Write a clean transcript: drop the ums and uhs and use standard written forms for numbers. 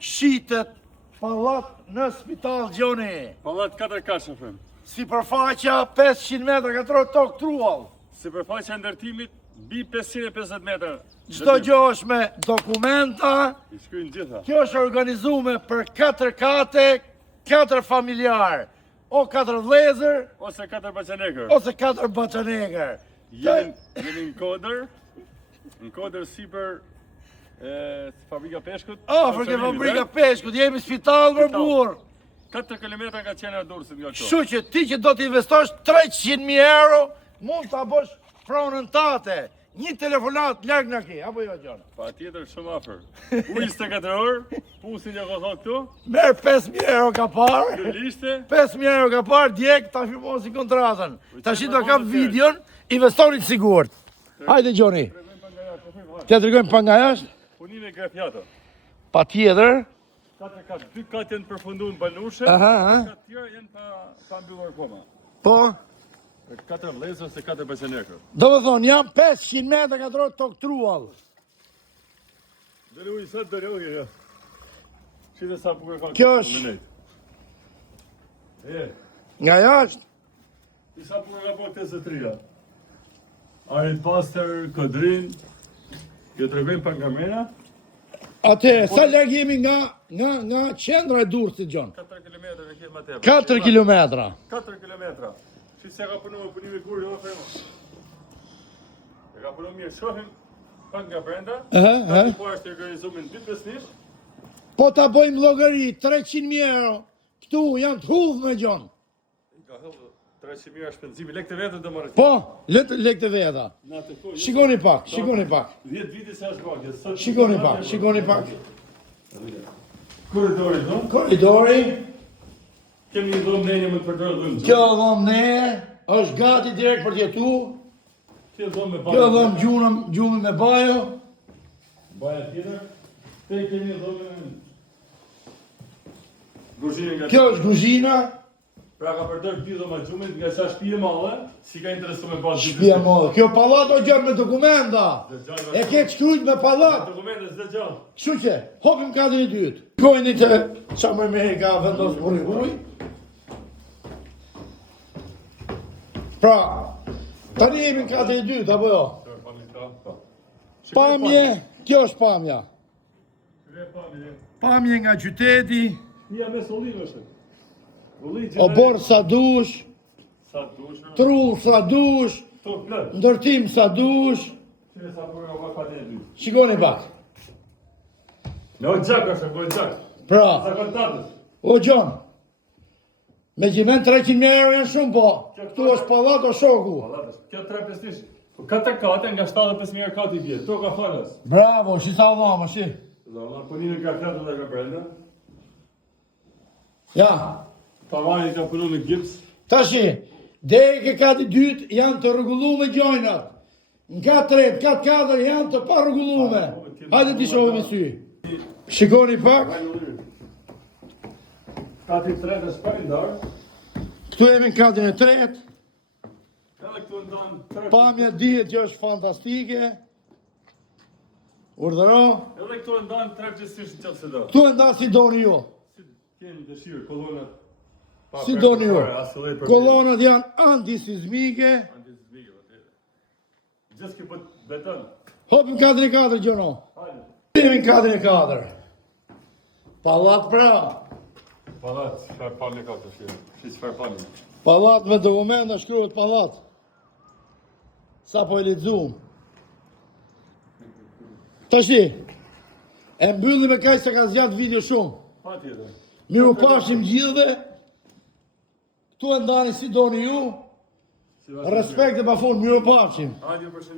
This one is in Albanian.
shitet pallat në spital Gjoni. Pallat 4 kaç shofim. Sipërfaqja 500 metra katror tokë truall. Sipërfaqja e ndërtimit mbi 550 metra. Çdo gjë është me dokumenta. I shkruajnë gjitha. Kjo është organizuar për 4 kate, 4 familjar, o 4 vëllezër, Ose 4 baçanekër. ose 4 baçanekër. Jeni në kodër sipër fabrika peshkut. Afër ke fabrika peshkut, jemi spital për burr. 4 kilometra nga qendra e Durrësit nga këto. Kështu që ti që do të investosh 300.000 euro, mund ta bësh pronën tate. Një telefonat larg nga ki, apo jo Gjon? Patjetër shumë afër. U 24 orë, pusin që ka thënë këtu. Merr 5.000 euro ka parë. Ky lishte 5.000 euro ka parë, djeg ta firmosi kontratën. Tash do kap videon, investorit sigurt. Hajde Gjoni, t'ja tregojmë pa nga jashtë? punime grafiato. Patjetër. 4 kaç, 2 katë janë përfunduar në banushe. Aha. Katë tjera janë pa mbyllur akoma. Po, 4 vëllezër ose 4 baçanekër. do të thonë jam 500 metra katror tokë truall. Deri u sa deri u ja. Shite sa bukur ka. Kjo është- Nga jashtë? I sa bukur ka bërë tezëtria. Arit Paster, Kodrin. Jo tregojmë pa kamera. Atë, sa larg jemi nga qendra e Durrësit Gjon? 4 kilometra në kemi atë. 4 kilometra. 4 kilometra. Si se ka punuar me punime kur jo fermo. E ka punuar mirë, shohim pak nga brenda. Ka po është organizuar në 2 besnish. Po ta bëjmë llogari 300.000 euro. Ktu jam të hudh me Gjon. Ka hëllë 300 mijë shpenzimi, lekë të vetë do marrë. Po, lekë të veta. Shikoni pak. 10 vite se është bërë. Shikoni pak. Korridori do? Koridori, Kemi një dhomë ne më të përdorë dhëmë. kjo dhomë ne është gati direkt për t'jetu. Kjo dhomë me bajë. Kjo dhomë gjumë me bajo. Baja tjetër. Te kemi dhomë kuzhinë nga. Kjo është kuzhina. Pra ka përdorë 2 dhoma gjumit nga sa shtëpi e madhe, si ka interesuar me bazë. Shtëpia madhe. Kjo pallat o gjë me dokumenta. E ke shkruajt me pallat. Dokumente s'do gjallë. Kështu që, hopim katrin e dytë. Shkojni të qa më me ka vendos burri huj. Pra, tani jemi në katrin e dytë, apo jo? Pamje, kjo është pamja. Pamje nga qyteti, Një mes ullive është. o borë sa dush, Sa dush. trull sa dush, To plot. ndërtim sa dush. Çfarë sa po ka fatë dy. Shikoni pak. No gjak është, po gjak. Pra, Sa kontatës. o Gjon, me gjimen 300.000 euro janë shumë, po, këtu është pallat o shoku. Pallatës. Kjo 3 pestish. Po 4 kate nga 75.000 kati bie. To ka falas. Bravo, shi sa dhama, shi. Do na punime ka fjalë dhe ka brenda. Ja, Tavani ka punu me gips. tashi, deri ke kati dytë janë të rregulluar me gjojnat. Nga tretë, katë katër janë të pa rregulluar. Hajde t'i shohim me sy. Shikoni pak, Kati 3 është pa ndar. këtu jemi në katin e tretë. Edhe këtu ndan 3. Pamja dihet që është fantastike. Urdhëro. Edhe këtu ndan 3 gjithsesi nëse do. Këtu e nda si doni ju. Kemi dëshirë kolonat. Si doni ju. Kolonat janë antisizmike. Antisizmike vërtet. Gjithë po beton. Hopim katrin e katër, Gjono. Hajde. Jemi në katrin e katër. Pallat pra. Pallat, çfarë palli ka të shirë? Si çfarë palli? Pallat me dokumenta shkruhet pallat. Sa po e lexuam. Tashi, e mbyllim me kaq se ka zgjat video shumë. Patjetër. Miru pashim gjithëve. Këtu e ndani si doni ju. Respekt e pafund, miru pashim. Hajde përshëndet.